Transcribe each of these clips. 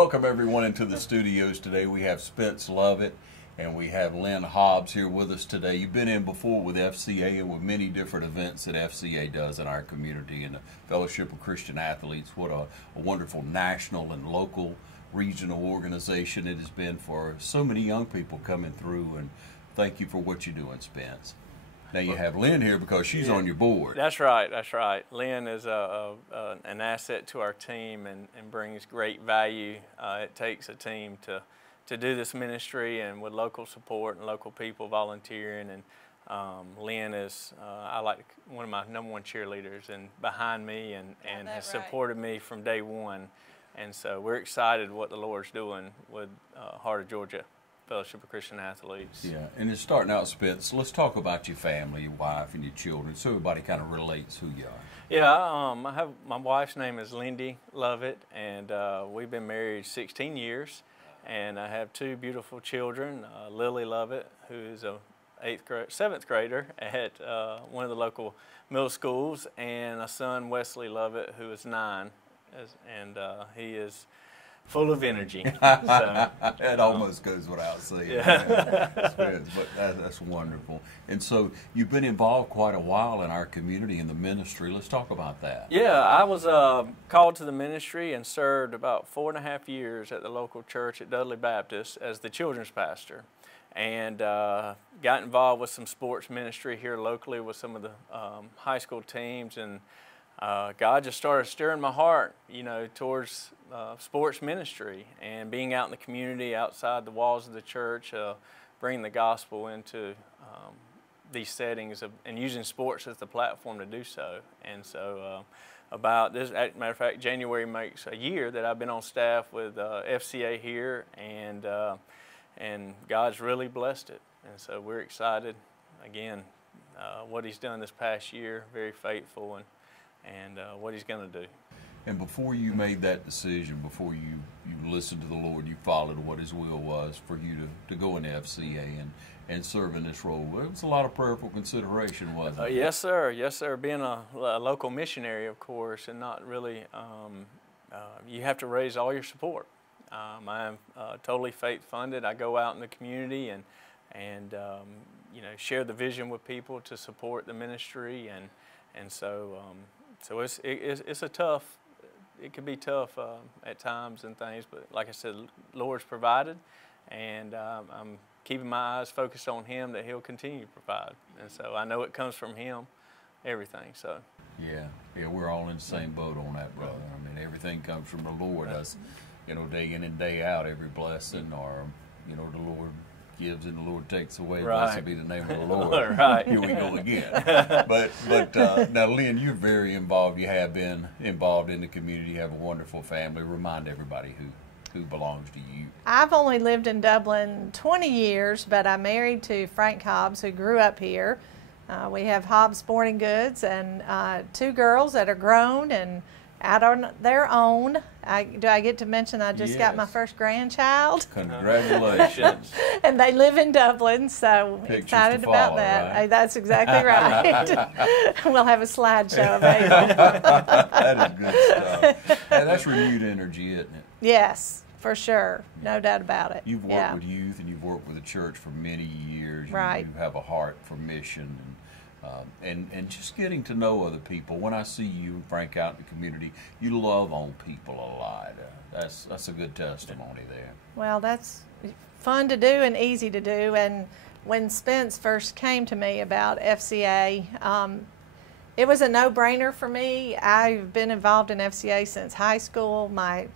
Welcome everyone into the studios today. We have Spence Lovett and we have Lynn Hobbs here with us today. You've been in before with FCA and with many different events that FCA does in our community, and the Fellowship of Christian Athletes. What a wonderful national and local regional organization it has been for so many young people coming through, and thank you for what you're doing, Spence. Now you have Lynn here because she's on your board. That's right, that's right. Lynn is an asset to our team and brings great value. It takes a team to do this ministry, and with local support and local people volunteering. And Lynn is, I like one of my #1 cheerleaders and behind me and has supported me from day one. And so we're excited what the Lord's doing with Heart of Georgia Fellowship of Christian Athletes. Yeah, and it's starting out, Spence. Let's talk about your family, your wife, and your children, so everybody kind of relates who you are. Yeah, I have my wife's name is Lindy Lovett, and we've been married 16 years, and I have 2 beautiful children. Lily Lovett, who is a 7th grader at one of the local middle schools, and a son, Wesley Lovett, who is 9, and he is full of energy. So, it almost goes without saying. Yeah. But that's wonderful. And so you've been involved quite a while in our community in the ministry. Let's talk about that. Yeah, I was called to the ministry and served about 4.5 years at the local church at Dudley Baptist as the children's pastor, and got involved with some sports ministry here locally with some of the high school teams, and God just started stirring my heart, towards sports ministry and being out in the community outside the walls of the church, bringing the gospel into these settings and using sports as the platform to do so. And so about this, as a matter of fact, January makes a year that I've been on staff with FCA here, and God's really blessed it. And so we're excited, again, what He's done this past year, very faithful, and what He's going to do. And before you made that decision, before you listened to the Lord, you followed what His will was for you to go into FCA and serve in this role. It was a lot of prayerful consideration, wasn't it? Yes, sir. Yes, sir. Being a local missionary, of course, and not really, you have to raise all your support. I am totally faith-funded. I go out in the community and share the vision with people to support the ministry, and so it's a tough. It can be tough at times and things, but like I said, Lord's provided, and I'm keeping my eyes focused on Him, that He'll continue to provide. And so I know it comes from Him, everything. So yeah, we're all in the same boat on that, brother. I mean, everything comes from the Lord. Us, day in and day out, every blessing, or the Lord gives and the Lord takes away. Right. Blessed be the name of the Lord. Right. Here we go again. But now, Lynn, you're very involved. You have been involved in the community. You have a wonderful family. Remind everybody who belongs to you. I've only lived in Dublin 20 years, but I'm married to Frank Hobbs, who grew up here. We have Hobbs Sporting Goods and 2 girls that are grown and out on their own. Do I get to mention I just got my first grandchild? Congratulations. And they live in Dublin, so Pictures excited to follow, about that. right? Hey, that's exactly right. We'll have a slideshow available. That is good stuff. And that's renewed energy, isn't it? Yes, for sure. No doubt about it. You've worked with youth and you've worked with the church for many years. Right. You have a heart for mission and just getting to know other people. When I see you and Frank out in the community, you love on people a lot. That's a good testimony there. Well, that's fun to do and easy to do. And when Spence first came to me about FCA, it was a no-brainer for me. I've been involved in FCA since high school. My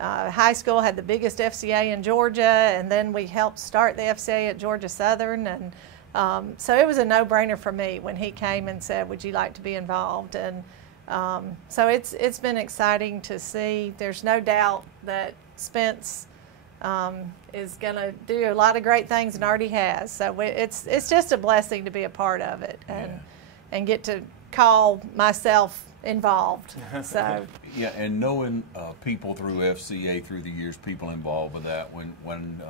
high school had the biggest FCA in Georgia, and then we helped start the FCA at Georgia Southern, and so it was a no-brainer for me when he came and said, would you like to be involved? And so it's been exciting to see. There's no doubt that Spence is going to do a lot of great things and already has. So it's just a blessing to be a part of it and get to call myself involved. So yeah, and knowing people through FCA through the years, people involved with that. When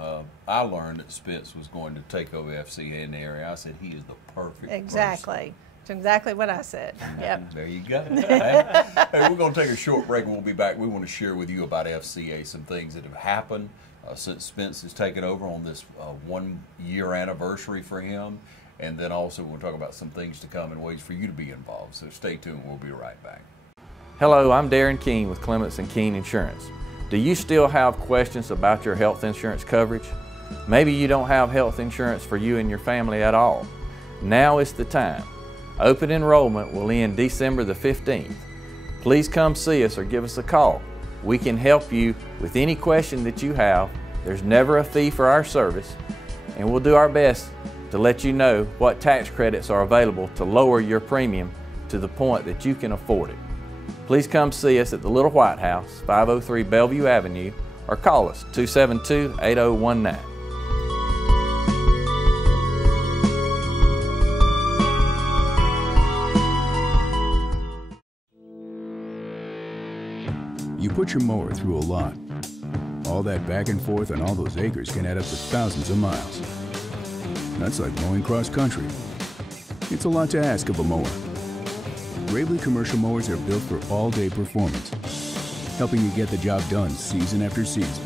I learned that Spence was going to take over FCA in the area, I said he is the perfect person It's exactly what I said. Yep. There you go. Hey, we're going to take a short break and we'll be back. We want to share with you about FCA some things that have happened since Spence has taken over on this 1 year anniversary for him. And then also we'll talk about some things to come and ways for you to be involved. So stay tuned. We'll be right back. Hello, I'm Darren Keene with Clements & Keene Insurance. Do you still have questions about your health insurance coverage? Maybe you don't have health insurance for you and your family at all. Now is the time. Open enrollment will end December the 15th. Please come see us or give us a call. We can help you with any question that you have. There's never a fee for our service, and we'll do our best to let you know what tax credits are available to lower your premium to the point that you can afford it. Please come see us at the Little White House, 503 Bellevue Avenue, or call us 272-8019. You put your mower through a lot. All that back and forth on all those acres can add up to thousands of miles. That's like mowing cross country. It's a lot to ask of a mower. Gravely commercial mowers are built for all-day performance, helping you get the job done season after season,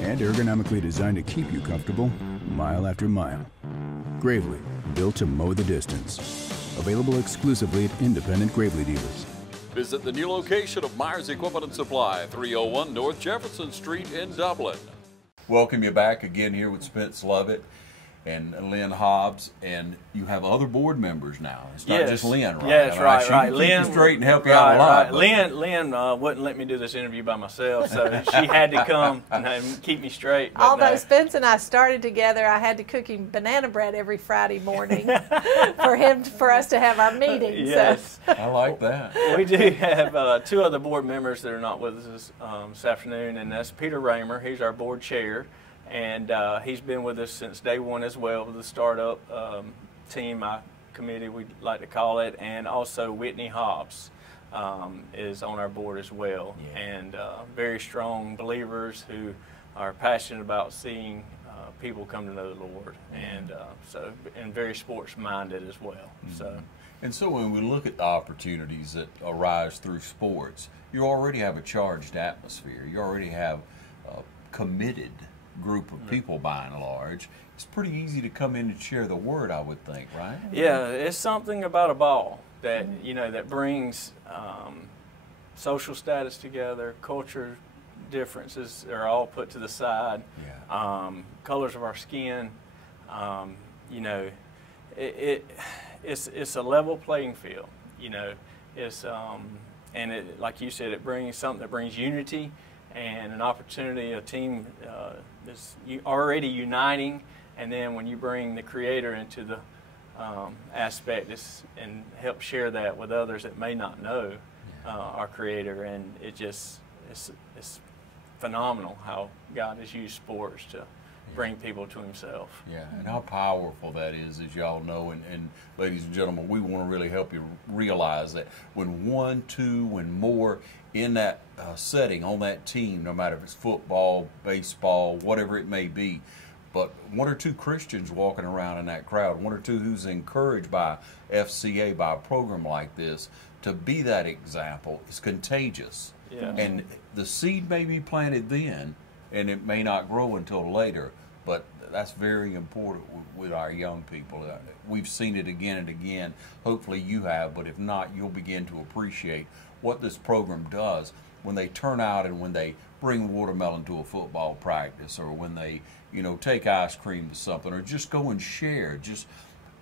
and ergonomically designed to keep you comfortable mile after mile. Gravely, built to mow the distance. Available exclusively at independent Gravely dealers. Visit the new location of Myers Equipment and Supply, 301 North Jefferson Street in Dublin. Welcome you back again here with Spence Lovett and Lynn Hobbs, and you have other board members now. It's not just Lynn, right? Yes, right. She can keep you straight and help you out a lot. Lynn wouldn't let me do this interview by myself, so she had to come and keep me straight. Although Spence and I started together, I had to cook him banana bread every Friday morning for us to have our meetings. Yes, so. I like that. We do have two other board members that are not with us this afternoon, and that's Peter Raymer. He's our board chair. And he's been with us since day one as well, with the startup team, committee we'd like to call it, and also Whitney Hobbs is on our board as well. Yeah. And very strong believers who are passionate about seeing people come to know the Lord, and and very sports minded as well. Mm-hmm. And so when we look at the opportunities that arise through sports, you already have a charged atmosphere. You already have committed group of people by and large. It's pretty easy to come in and share the word, I would think, right? Yeah, it's something about a ball that that brings social status together, culture differences are all put to the side. Yeah. Colors of our skin, it's a level playing field. It's and it, like you said, it brings something that brings unity and an opportunity. A team is already uniting, and then when you bring the Creator into the aspect and help share that with others that may not know our Creator, and it's phenomenal how God has used sports to bring people to Himself. Yeah, and how powerful that is, as y'all know, and ladies and gentlemen, we want to really help you realize that when one, two, when more in that setting, on that team, no matter if it's football, baseball, whatever it may be, but one or two Christians walking around in that crowd, one or two who's encouraged by FCA, by a program like this, to be that example is contagious. Yeah. And the seed may be planted then, and it may not grow until later, but that's very important with our young people. We've seen it again and again. Hopefully you have, but if not, you'll begin to appreciate what this program does when they turn out and when they bring watermelon to a football practice, or when they, take ice cream to something, or just go and share. Just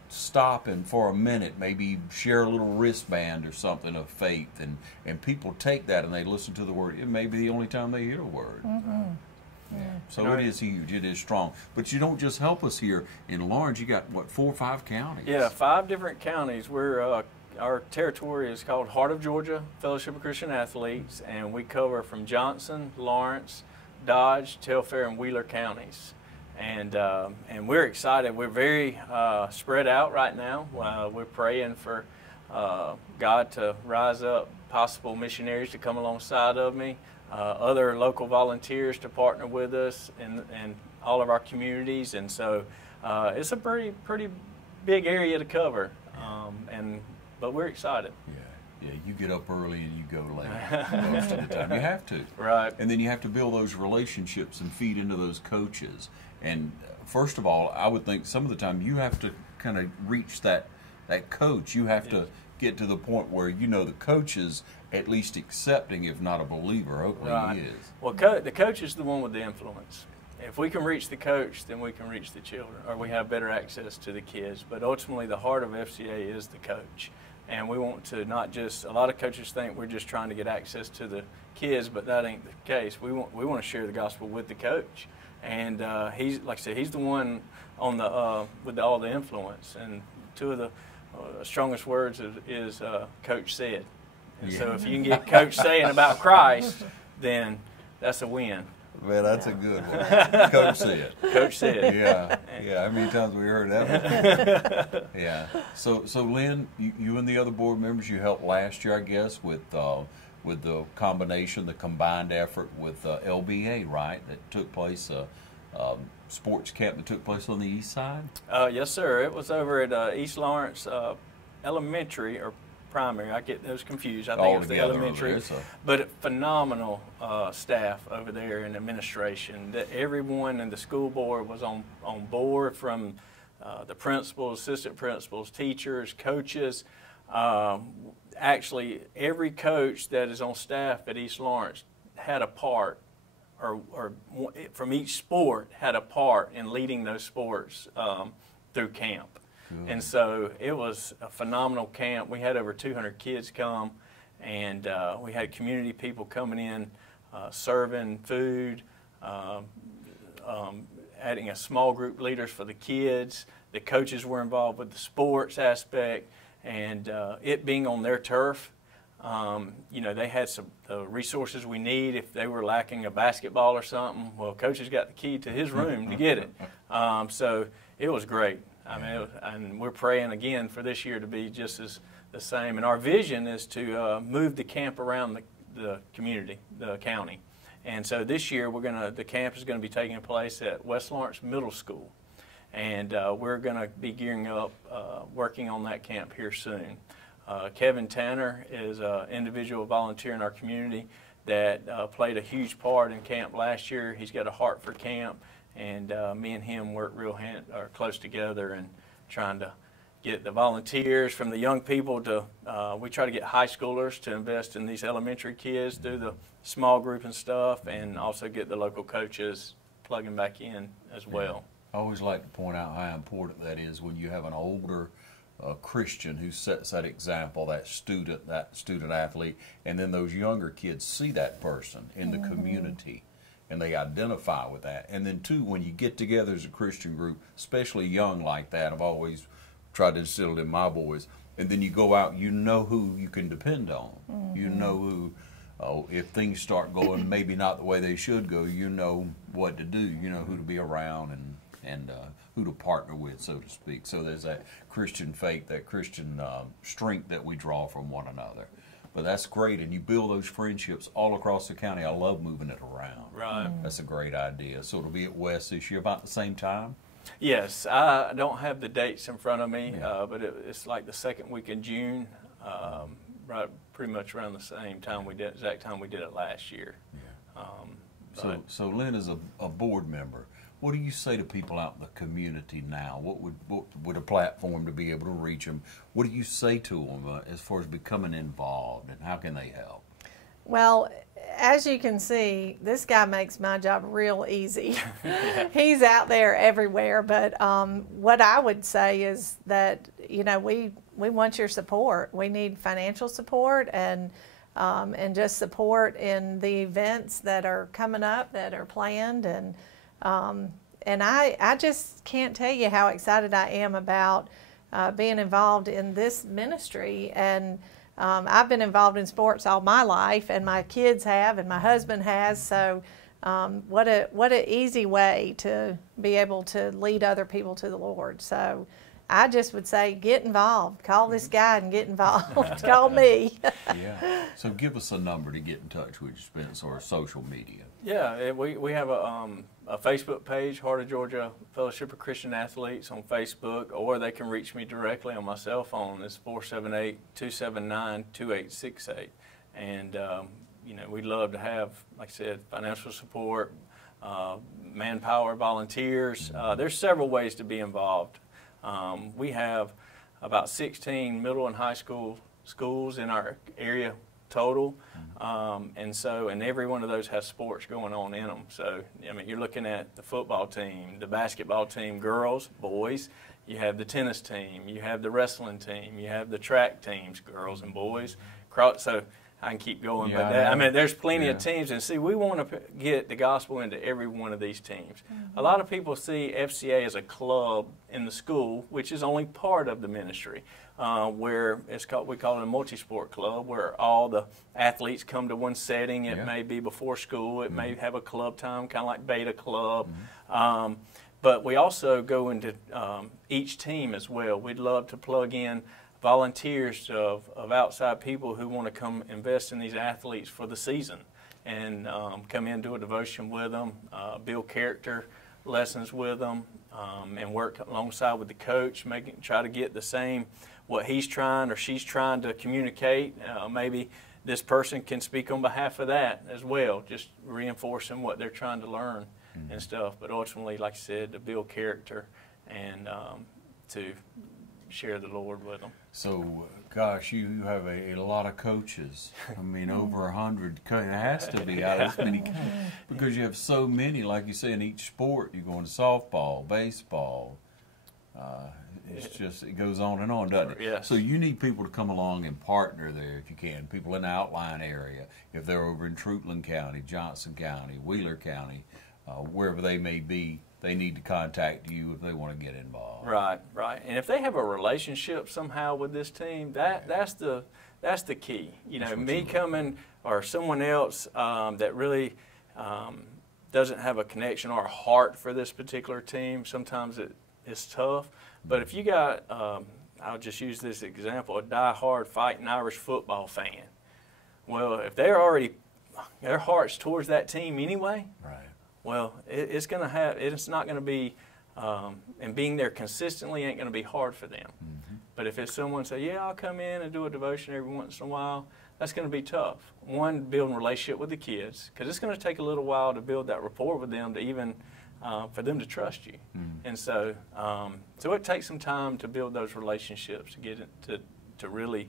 stop and for a minute maybe share a little wristband or something of faith, and people take that and they listen to the word. It may be the only time they hear a word. Mm-hmm. Yeah. So it is huge. It is strong. But you don't just help us here in Lawrence. You got, 4 or 5 counties? Yeah, 5 different counties. Our territory is called Heart of Georgia Fellowship of Christian Athletes, and we cover from Johnson, Lawrence, Dodge, Telfair, and Wheeler counties. And we're excited. We're very spread out right now. We're praying for God to rise up possible missionaries to come alongside of me, other local volunteers to partner with us in all of our communities. And so it's a pretty big area to cover. And but we're excited. Yeah, you get up early and you go late most of the time. You have to. Right. And then you have to build those relationships and feed into those coaches. And first of all, I would think some of the time you have to kind of reach that coach. You have to get to the point where the coach is at least accepting, if not a believer. Hopefully Right. he is. Well, the coach is the one with the influence. If we can reach the coach, then we can reach the children, or we have better access to the kids. But ultimately, the heart of FCA is the coach. And we want to not just, a lot of coaches think we're just trying to get access to the kids, but that ain't the case. We want to share the gospel with the coach. And he's, like I said, he's the one on the with all the influence. And two of the strongest words is Coach said. And so if you can get Coach saying about Christ, then that's a win. Man, that's a good one. Coach said. Coach said. Yeah. How many times we heard that one? Yeah. So Lynn, you and the other board members, you helped last year, I guess, with the combination, the combined effort with LBA, right? That took place, sports camp that took place on the east side. Yes, sir. It was over at East Lawrence Elementary or primary. I get those confused. I think it was the elementary. But phenomenal staff over there in administration. Everyone in the school board was on board, from the principals, assistant principals, teachers, coaches. Actually, every coach that is on staff at East Lawrence had a part, or from each sport had a part in leading those sports through camp. And so it was a phenomenal camp. We had over 200 kids come, and we had community people coming in, serving food, adding a small group leaders for the kids. The coaches were involved with the sports aspect, and it being on their turf, they had some resources we need. If they were lacking a basketball or something, well, coaches got the key to his room to get it. So it was great. I mean, and we're praying again for this year to be just as the same. And our vision is to move the camp around the community, the county. And so this year the camp is going to be taking place at West Lawrence Middle School. And we're going to be gearing up, working on that camp here soon. Kevin Tanner is an individual volunteer in our community that played a huge part in camp last year. He's got a heart for camp. And me and him work close together, and trying to get the volunteers from the young people to, we try to get high schoolers to invest in these elementary kids through the small group and stuff, and also get the local coaches plugging back in as well. I always like to point out how important that is when you have an older Christian who sets that example, that student athlete, and then those younger kids see that person in the community. And they identify with that. And then, too, when you get together as a Christian group, especially young like that, I've always tried to instill it in my boys, and then you go out, you know who you can depend on. You know who, if things start going maybe not the way they should go, you know what to do. You know who to be around and who to partner with, so to speak. So there's that Christian faith, that Christian strength that we draw from one another. But that's great, and you build those friendships all across the county. I love moving it around. Right. That's a great idea. So it'll be at West this year about the same time? Yes. I don't have the dates in front of me, but it's like the second week in June, right, pretty much around the same time exact time we did it last year. Yeah. So Lynn is a board member. What do you say to people out in the community now? What would a platform to be able to reach them? What do you say to them as far as becoming involved, and how can they help? Well, as you can see, this guy makes my job real easy. He's out there everywhere, but what I would say is that, we want your support. We need financial support and just support in the events that are coming up, that are planned, and I just can't tell you how excited I am about being involved in this ministry. And I've been involved in sports all my life, and my kids have, and my husband has. So what an easy way to be able to lead other people to the Lord. So I just would say get involved. Call this guy and get involved. Call me. Yeah. So give us a number to get in touch with you, Spence, or social media. Yeah, we have a Facebook page, Heart of Georgia Fellowship of Christian Athletes on Facebook, or they can reach me directly on my cell phone. It's 478-279-2868. And, you know, we'd love to have, like I said, financial support, manpower, volunteers. There's several ways to be involved. We have about 16 middle and high school schools in our area total, and every one of those has sports going on in them. So, I mean, you're looking at the football team, the basketball team, girls, boys. You have the tennis team, you have the wrestling team, you have the track teams, girls and boys. So I can keep going, but I mean, there's plenty of teams, and see, we want to get the gospel into every one of these teams. A lot of people see FCA as a club in the school, which is only part of the ministry, where we call it a multi-sport club, where all the athletes come to one setting. It may be before school, it may have a club time, kind of like Beta Club. But we also go into each team as well. We'd love to plug in volunteers of outside people who want to come invest in these athletes for the season and come in, do a devotion with them, build character lessons with them, and work alongside with the coach, try to get the same, what he's trying or she's trying to communicate. Maybe this person can speak on behalf of that as well, just reinforcing what they're trying to learn and stuff. But ultimately, like I said, to build character and to share the Lord with them. So, gosh, you have a lot of coaches. I mean, over 100. It has to be out of this many coaches because you have so many. Like you say, in each sport, you're going to softball, baseball. It goes on and on, doesn't it? Yes. So you need people to come along and partner there if you can. People in the outlying area, if they're over in Treutlen County, Johnson County, Wheeler County, wherever they may be. They need to contact you if they want to get involved. Right. And if they have a relationship somehow with this team, that's the key. You know, me coming or someone else that really doesn't have a connection or a heart for this particular team, sometimes it's tough. But if you got, I'll just use this example, a die-hard fighting Irish football fan. Well, if they're already, their heart's towards that team anyway. Right. Well, it's not going to be, and being there consistently ain't going to be hard for them. But if it's someone say, yeah, I'll come in and do a devotion every once in a while, that's going to be tough. One, building a relationship with the kids, because it's going to take a little while to build that rapport with them to even, for them to trust you. And so, so it takes some time to build those relationships to get it, to really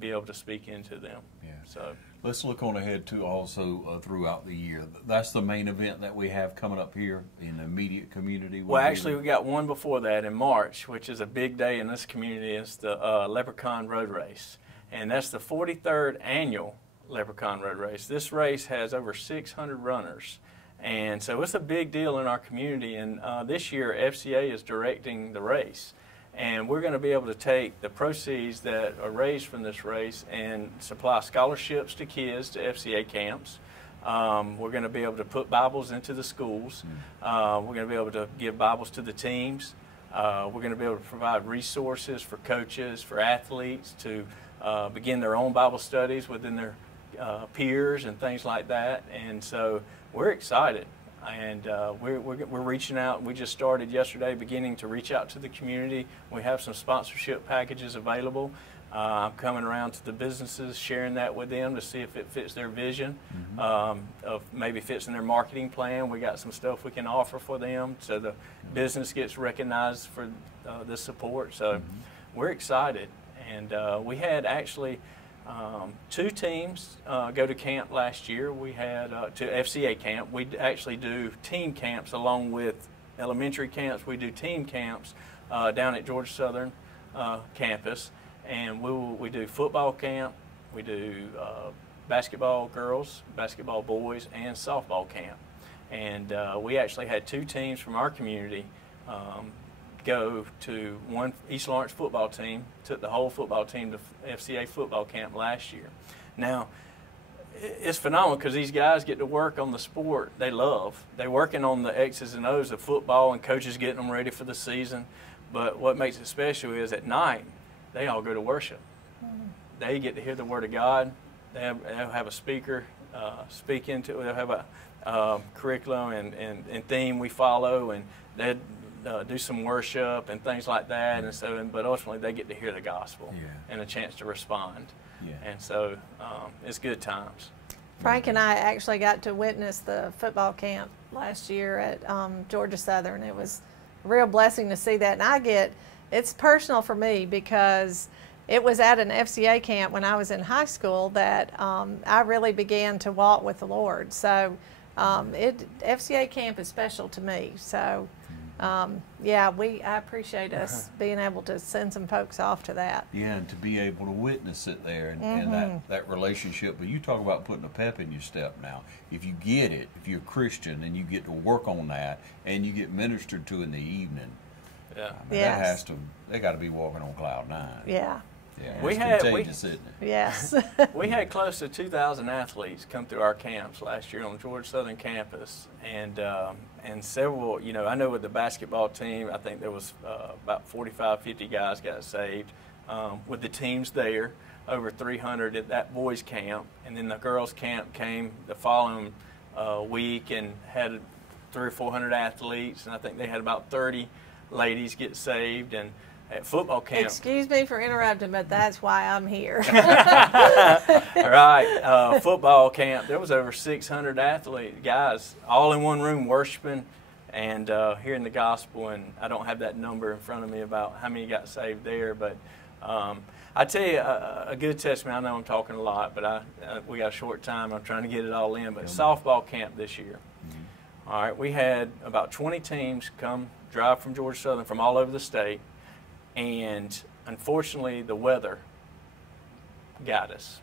be able to speak into them. Yeah. So. Let's look on ahead to also throughout the year. That's the main event that we have coming up here in the immediate community. Well, actually, we got one before that in March, which is a big day in this community. It's the Leprechaun Road Race, and that's the 43rd annual Leprechaun Road Race. This race has over 600 runners, and so it's a big deal in our community. And this year, FCA is directing the race. And we're going to be able to take the proceeds that are raised from this race and supply scholarships to kids to FCA camps. We're going to be able to put Bibles into the schools. We're going to be able to give Bibles to the teams. We're going to be able to provide resources for coaches, for athletes to begin their own Bible studies within their peers and things like that. And so we're excited. And we're reaching out. We just started yesterday beginning to reach out to the community. We have some sponsorship packages available. I'm coming around to the businesses, sharing that with them to see if it fits their vision, of maybe fits in their marketing plan. We got some stuff we can offer for them so the business gets recognized for this support. So we're excited. And we had actually two teams go to camp last year. We had to FCA camp. We actually do team camps along with elementary camps. We do team camps down at Georgia Southern campus, and we do football camp. We do basketball girls, basketball boys, and softball camp. And we actually had two teams from our community go to one East Lawrence football team, took the whole football team to FCA football camp last year. Now, it's phenomenal because these guys get to work on the sport they love. They're working on the X's and O's of football, and coaches getting them ready for the season. But what makes it special is at night, they all go to worship. They get to hear the Word of God. They'll have a speaker speak into it. They'll have a curriculum and theme we follow, and they do some worship and things like that. And so, but ultimately, they get to hear the gospel and a chance to respond. And so, it's good times. Frank and I actually got to witness the football camp last year at Georgia Southern. It was a real blessing to see that. And it's personal for me because it was at an FCA camp when I was in high school that I really began to walk with the Lord. So FCA camp is special to me. So yeah, I appreciate us being able to send some folks off to that. Yeah, and to be able to witness it there and that relationship. But you talk about putting a pep in your step now. If you get it, if you're a Christian and you get to work on that and you get ministered to in the evening, they got to be walking on cloud 9. Yeah. Yeah, it's contagious, isn't it? Yes. We had close to 2,000 athletes come through our camps last year on Georgia Southern campus, and several, I know with the basketball team, I think there was about 45, 50 guys got saved. With the teams there, over 300 at that boys camp, and then the girls camp came the following week and had 300 or 400 athletes, and I think they had about 30 ladies get saved. And at football camp. Excuse me for interrupting, but that's why I'm here. Right. Football camp, there was over 600 athletes, guys, all in one room worshiping and hearing the gospel. And I don't have that number in front of me about how many got saved there. But I tell you, a good testimony, I know I'm talking a lot, but we got a short time. I'm trying to get it all in. But softball camp this year. All right, we had about 20 teams drive from Georgia Southern from all over the state. And unfortunately, the weather got us.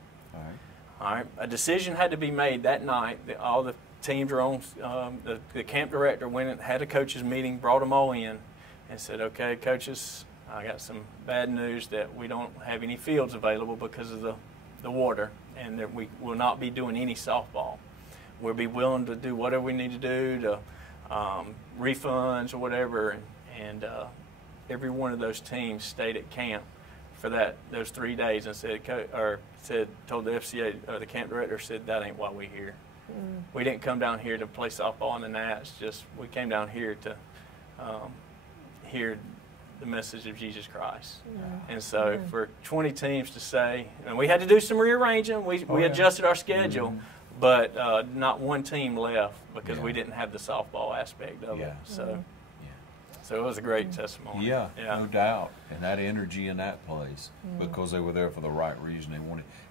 All right. A decision had to be made that night. All the teams were on. The camp director went and had a coaches meeting, brought them all in, and said, "Okay, coaches, I got some bad news that we don't have any fields available because of the water, and that we will not be doing any softball. We'll be willing to do whatever we need to do to refunds or whatever." And every one of those teams stayed at camp for those 3 days and told the FCA, or the camp director said, "That ain't why we're here. We didn't come down here to play softball on the Nats. We came down here to hear the message of Jesus Christ." And so for 20 teams to say, and we had to do some rearranging. We adjusted our schedule, but not one team left because we didn't have the softball aspect of it. So it was a great testimony. Yeah, no doubt. And that energy in that place, because they were there for the right reason.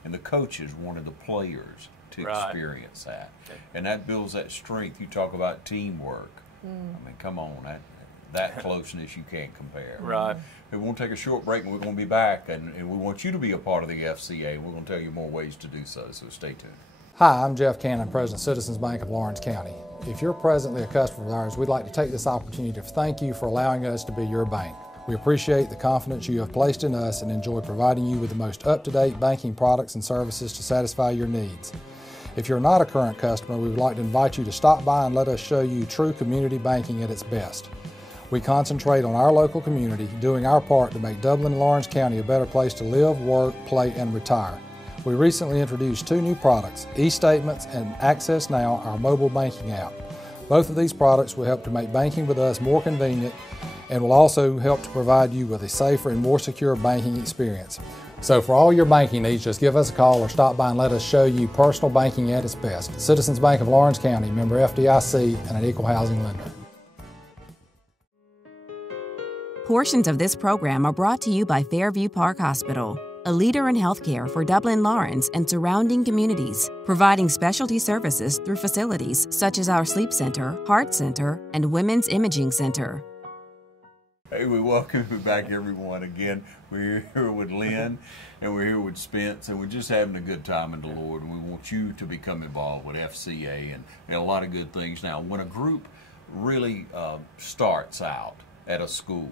And the coaches wanted the players to experience that. And that builds that strength. You talk about teamwork. I mean, come on, that closeness you can't compare. Right. We're going to take a short break, and we're going to be back. And we want you to be a part of the FCA. We're going to tell you more ways to do so, so stay tuned. Hi, I'm Jeff Cannon, President of Citizens Bank of Lawrence County. If you're presently a customer of ours, we'd like to take this opportunity to thank you for allowing us to be your bank. We appreciate the confidence you have placed in us and enjoy providing you with the most up-to-date banking products and services to satisfy your needs. If you're not a current customer, we would like to invite you to stop by and let us show you true community banking at its best. We concentrate on our local community, doing our part to make Dublin and Lawrence County a better place to live, work, play, and retire. We recently introduced 2 new products, eStatements and Access Now, our mobile banking app. Both of these products will help to make banking with us more convenient and will also help to provide you with a safer and more secure banking experience. So for all your banking needs, just give us a call or stop by and let us show you personal banking at its best. Citizens Bank of Lawrence County, member FDIC, and an equal housing lender. Portions of this program are brought to you by Fairview Park Hospital, a leader in healthcare for Dublin, Lawrence, and surrounding communities, providing specialty services through facilities such as our Sleep Center, Heart Center, and Women's Imaging Center. Hey, we welcome you back, everyone. Again, we're here with Lynn, and we're here with Spence, and we're just having a good time in the Lord, and we want you to become involved with FCA and a lot of good things. Now, when a group really starts out at a school,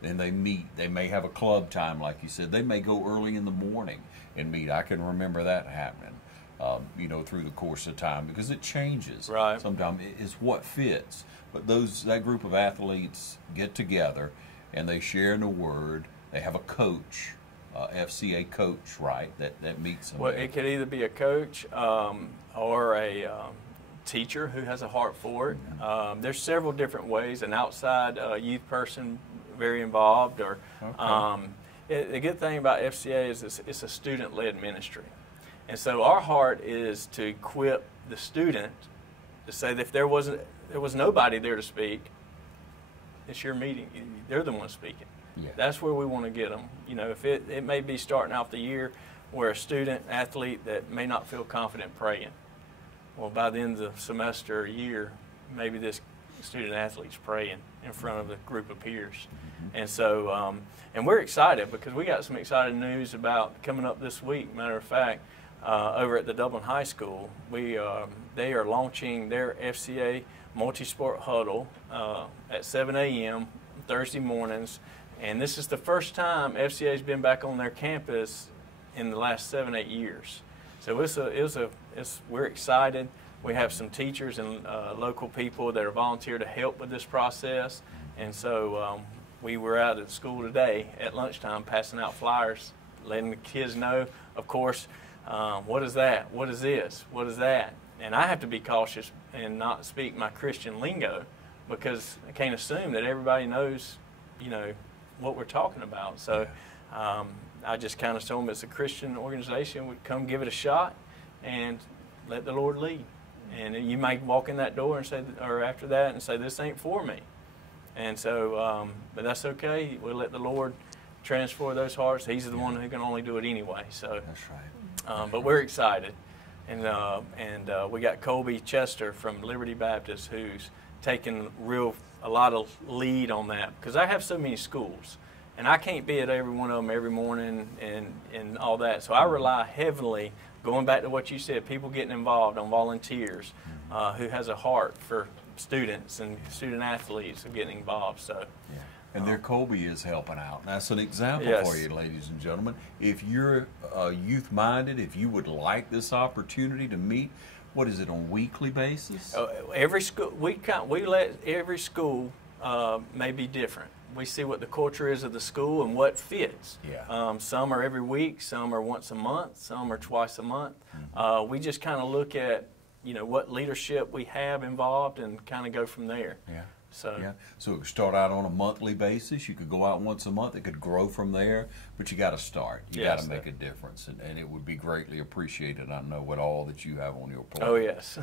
and they meet, they may have a club time, like you said. They may go early in the morning and meet. I can remember that happening, through the course of time, because it changes. Right. Sometimes it's what fits. But that group of athletes get together, and they share in the Word. They have a coach, FCA coach, right, that meets them. Well, it could either be a coach or a teacher who has a heart for it. There's several different ways. An outside youth person very involved. Or the good thing about FCA is it's a student-led ministry. And so our heart is to equip the student to say that if there was nobody there to speak, it's your meeting. They're the ones speaking. Yeah. That's where we want to get them. You know, if it may be starting off the year where a student athlete that may not feel confident praying. Well, by the end of the semester or year, maybe this student athlete's praying in front of a group of peers. And so, and we're excited because we got some exciting news about coming up this week. Matter of fact, over at the Dublin High School, they are launching their FCA multi-sport huddle at 7 a.m. Thursday mornings. And this is the first time FCA has been back on their campus in the last 7-8 years. So we're excited. We have some teachers and local people that are volunteer to help with this process. And so we were out at school today at lunchtime passing out flyers, letting the kids know, of course, what is that? What is this? What is that? And I have to be cautious and not speak my Christian lingo because I can't assume that everybody knows, you know, what we're talking about. So I just kind of told them it's a Christian organization. We come give it a shot and let the Lord lead. And you might walk in that door and say, or after that, and say, this ain't for me. And so, but that's okay. We'll let the Lord transfer those hearts. He's the one who can only do it anyway. So that's right. But we're excited. And we got Colby Chester from Liberty Baptist who's taken a lot of lead on that because I have so many schools and I can't be at every one of them every morning and all that. So I rely heavily, going back to what you said, people getting involved, on volunteers who has a heart for students and student athletes of getting involved. So. Yeah. And there Colby is helping out. That's an example for you, ladies and gentlemen. If you're youth-minded, if you would like this opportunity to meet, what is it, on a weekly basis? Every school, we let every school may be different. We see what the culture is of the school and what fits. Yeah. Some are every week, some are once a month, some are twice a month. We just kind of look at, you know, what leadership we have involved and kind of go from there. Yeah. So it could start out on a monthly basis. You could go out once a month. It could grow from there, but you got to start. You got to make a difference, and it would be greatly appreciated. I know with all that you have on your plate. Oh yes.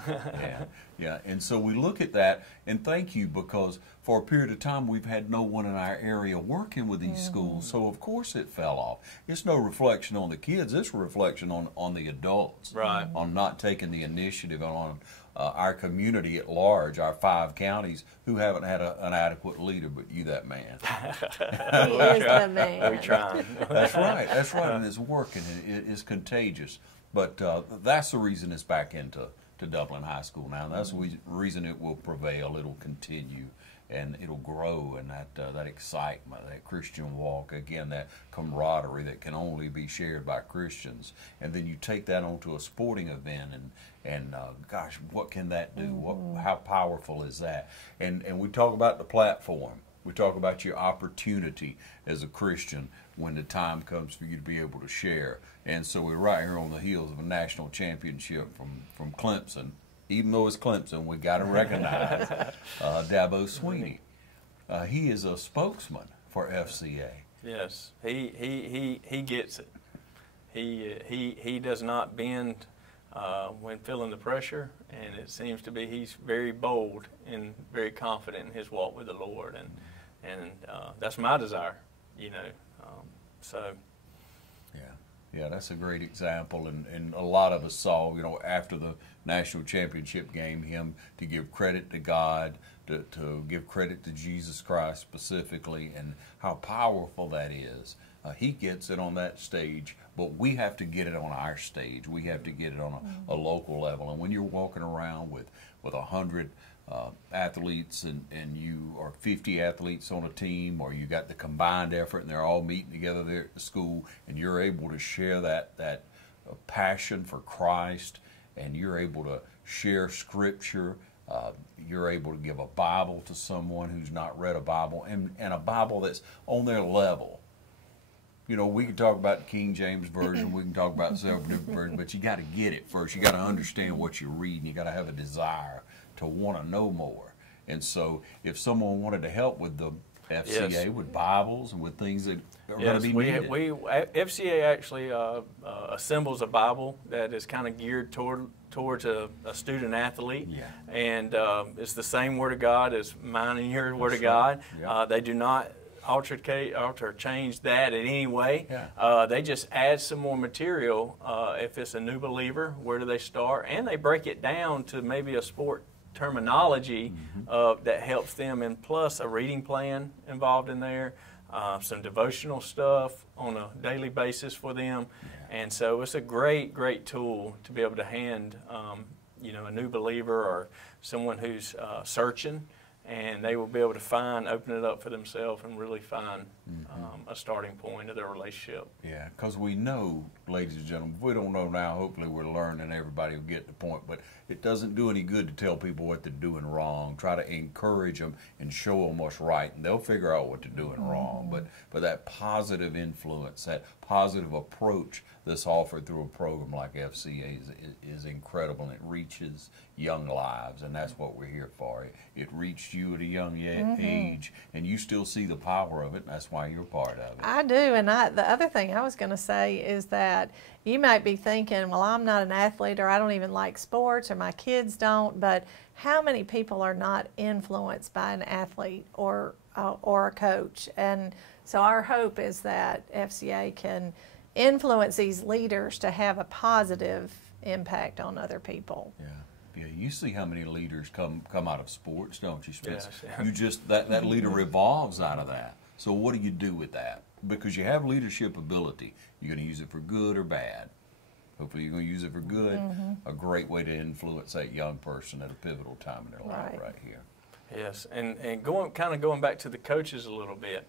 Yeah. And so we look at that, and thank you, because for a period of time we've had no one in our area working with these schools. So of course it fell off. It's no reflection on the kids. It's a reflection on the adults. Right. On not taking the initiative on. Our community at large, our 5 counties, who haven't had an adequate leader, but you, that man. He is the man. We're trying. That's right. That's right, and it's working. It is contagious. But that's the reason it's back into Dublin High School now. That's the reason it will prevail. It'll continue, and it'll grow, and that excitement, that Christian walk, again, that camaraderie that can only be shared by Christians. And then you take that onto a sporting event, and gosh, what can that do? How powerful is that? And we talk about the platform. We talk about your opportunity as a Christian when the time comes for you to be able to share. And so we're right here on the heels of a national championship from Clemson. Even though it's Clemson, we got to recognize Dabo Sweeney. He is a spokesman for FCA. Yes, he gets it. He does not bend when feeling the pressure, and it seems to be he's very bold and very confident in his walk with the Lord, and that's my desire, you know. So. Yeah, that's a great example, and a lot of us saw, you know, after the national championship game, him to give credit to God, to give credit to Jesus Christ specifically, and how powerful that is. He gets it on that stage, but we have to get it on our stage. We have to get it on a local level. And when you're walking around with 100 athletes and you are 50 athletes on a team, or you got the combined effort and they're all meeting together there at the school, and you're able to share that passion for Christ, and you're able to share Scripture You're able to give a Bible to someone who's not read a Bible, and a Bible that's on their level. You know, we can talk about the King James Version, we can talk about several different versions, but you got to get it first. You got to understand what you're reading. You got to have a desire to want to know more. And so, if someone wanted to help with the FCA, with Bibles and with things that are going to be needed. FCA actually assembles a Bible that is kind of geared towards a student athlete, and it's the same Word of God as mine and your Word of God. They do not alter, change that in any way. They just add some more material. If it's a new believer, where do they start? And they break it down to maybe a sport terminology that helps them, and plus a reading plan involved in there, some devotional stuff on a daily basis for them. And so it's a great tool to be able to hand you know, a new believer or someone who's searching, and they will be able to open it up for themselves and really find a starting point of their relationship. Yeah, because we know, ladies and gentlemen, if we don't know now, hopefully we're learning, everybody will get the point, but it doesn't do any good to tell people what they're doing wrong. Try to encourage them and show them what's right, and they'll figure out what they're doing wrong. But that positive influence, that positive approach that's offered through a program like FCA is incredible, and it reaches young lives, and that's what we're here for. It reached you at a young age, and you still see the power of it, and that's why you're part of it. I do, and the other thing I was going to say is that you might be thinking, well, I'm not an athlete, or I don't even like sports, or my kids don't, but how many people are not influenced by an athlete or a coach? And so our hope is that FCA can influence these leaders to have a positive impact on other people. Yeah, you see how many leaders come out of sports, don't you, Spence? You just that leader revolves out of that. So what do you do with that? Because you have leadership ability. You're going to use it for good or bad. Hopefully you're going to use it for good. A great way to influence that young person at a pivotal time in their life right here. Yes, and going back to the coaches a little bit.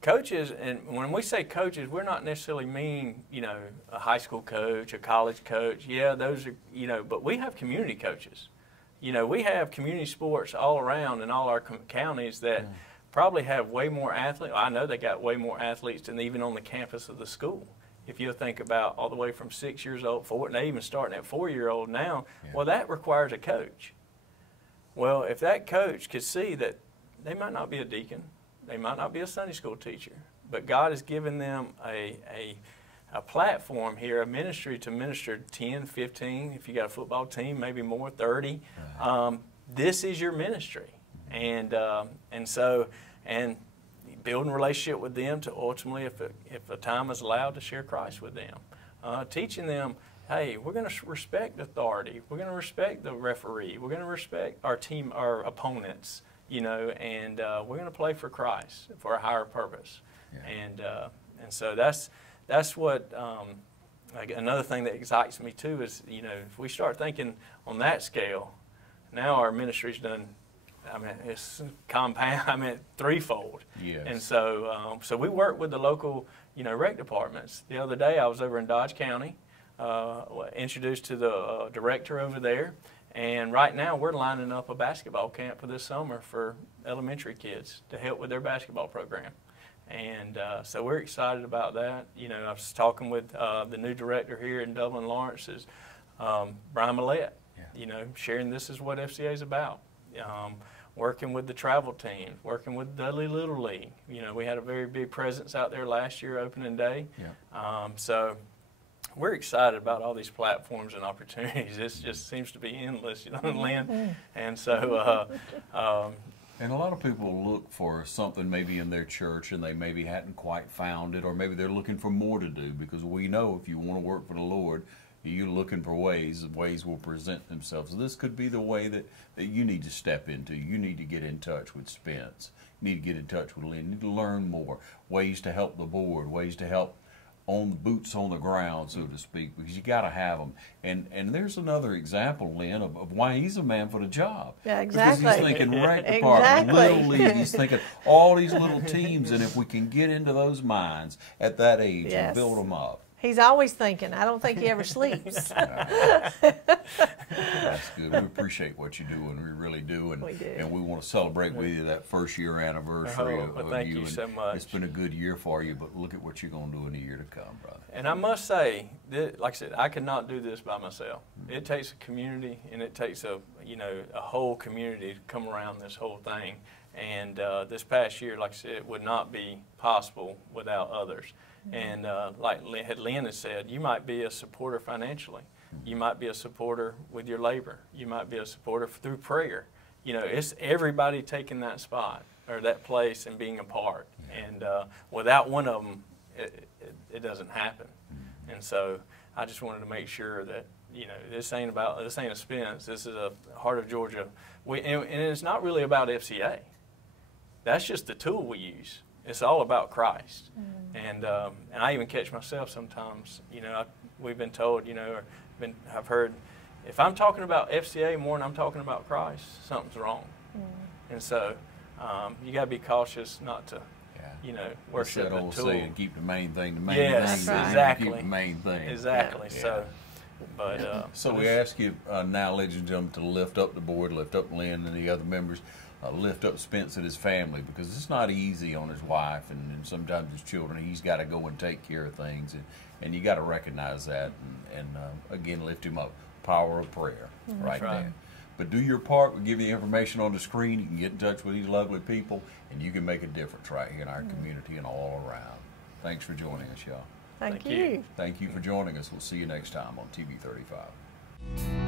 Coaches, and when we say coaches, we're not necessarily meaning, you know, a high school coach, a college coach. Yeah, those are, you know, but we have community coaches. You know, we have community sports all around in all our counties that probably have way more athletes. I know they got way more athletes than even on the campus of the school. If you think about all the way from 6 years old, and they even starting at 4-year-old now, well, that requires a coach. Well, if that coach could see that they might not be a deacon, they might not be a Sunday school teacher, but God has given them a platform here, a ministry to minister 10, 15, if you got a football team, maybe more, 30. This is your ministry. And building a relationship with them to ultimately, if a time is allowed, to share Christ with them. Teaching them, hey, we're going to respect authority. We're going to respect the referee. We're going to respect our team, our opponents, you know, and we're going to play for Christ, for a higher purpose. And so that's what, another thing that excites me too is, you know, if we start thinking on that scale, now our ministry's done, I mean, it's compound, I mean, threefold. And so so we work with the local, you know, rec departments. The other day I was over in Dodge County, introduced to the director over there, and right now we're lining up a basketball camp for this summer for elementary kids to help with their basketball program. And so we're excited about that. You know, I was talking with the new director here in Dublin Lawrence, is Brian Millett, you know, sharing this is what FCA is about. Working with the travel team, working with Dudley Little League. You know, we had a very big presence out there last year, opening day. So we're excited about all these platforms and opportunities. It just seems to be endless, you know, Lynn. And so, and a lot of people look for something maybe in their church and they maybe hadn't quite found it, or maybe they're looking for more to do, because we know if you want to work for the Lord, you're looking for ways will present themselves. So this could be the way that you need to step into. You need to get in touch with Spence. You need to get in touch with Lynn. You need to learn more, ways to help the board, ways to help on boots on the ground, so to speak, because you got to have them. And there's another example, Lynn, of why he's a man for the job. Yeah, exactly. Because he's thinking rec department, Little League. He's thinking all these little teams, and if we can get into those minds at that age and build them up. He's always thinking. I don't think he ever sleeps. That's good. We appreciate what you do, and we really do. And We do. And we want to celebrate with you that first year anniversary Oh, of well, thank you and so much. It's been a good year for you, but look at what you're going to do in the year to come, brother. And I must say, that, like I said, I could not do this by myself. It takes a community, and it takes a whole community to come around this whole thing. And this past year, like I said, it would not be possible without others. And like Lynn has said, you might be a supporter financially. You might be a supporter with your labor. You might be a supporter through prayer. You know, it's everybody taking that spot or that place and being a part. And without one of them, it doesn't happen. And so I just wanted to make sure that, you know, this ain't a Spence. This is a Heart of Georgia. And it's not really about FCA. That's just the tool we use. It's all about Christ. And I even catch myself sometimes, you know, we've been told, you know, I've heard, if I'm talking about FCA more than I'm talking about Christ, something's wrong. And so you got to be cautious not to, you know, worship the tool. Saying, keep the main thing the main yes, thing. exactly. Keep the main thing. Exactly. Yeah. So, but so we ask you now, ladies and gentlemen, to lift up the board, lift up Lynn and the other members, lift up Spence and his family, because it's not easy on his wife and sometimes his children. He's got to go and take care of things, and you got to recognize that. And again, lift him up. Power of prayer, right there. But do your part. We'll give you information on the screen. You can get in touch with these lovely people, and you can make a difference right here in our community and all around. Thanks for joining us, y'all. Thank you. Thank you for joining us. We'll see you next time on TV 35.